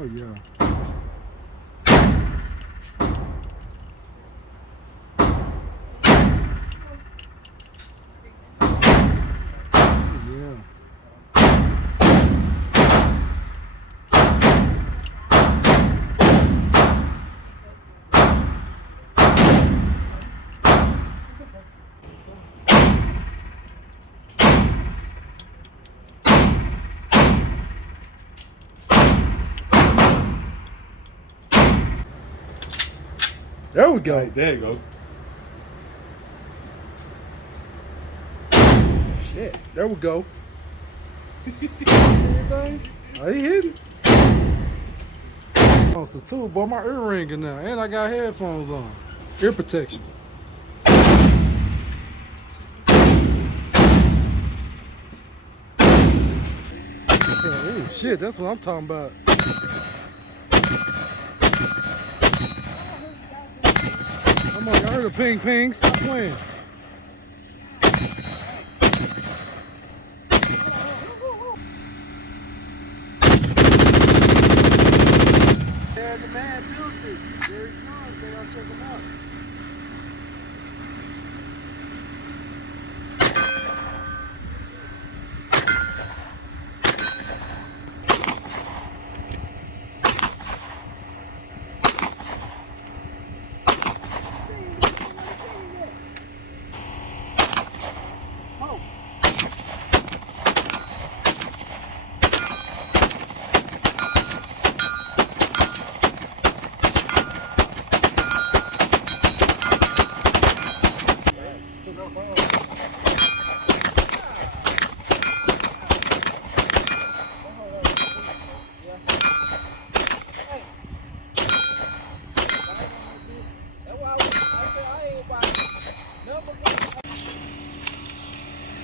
Oh yeah. There we go. Right, there you go. Shit. There we go. Oh, he hitting. Oh, so too, boy, my ear ringing now, and I got headphones on. Ear protection. Oh shit, that's what I'm talking about. Come on, y'all heard the ping ping. Stop playing. Yeah, the man built it. There he comes. They gotta check him out.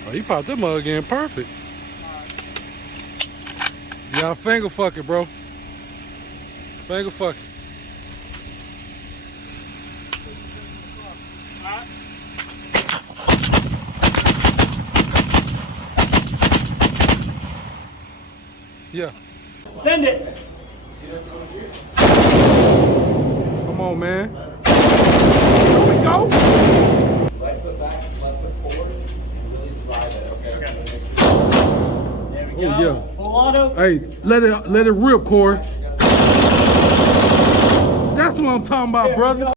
Oh, he popped that mug in perfect. Y'all finger fuck it, bro. Finger fuck it. Yeah. Send it. Come on, man. Here we go. Right foot back, left foot forward, and really slide it, okay? There we Oh, go. yeah. Full auto. Hey, let it rip, Corey. That's what I'm talking about, brother.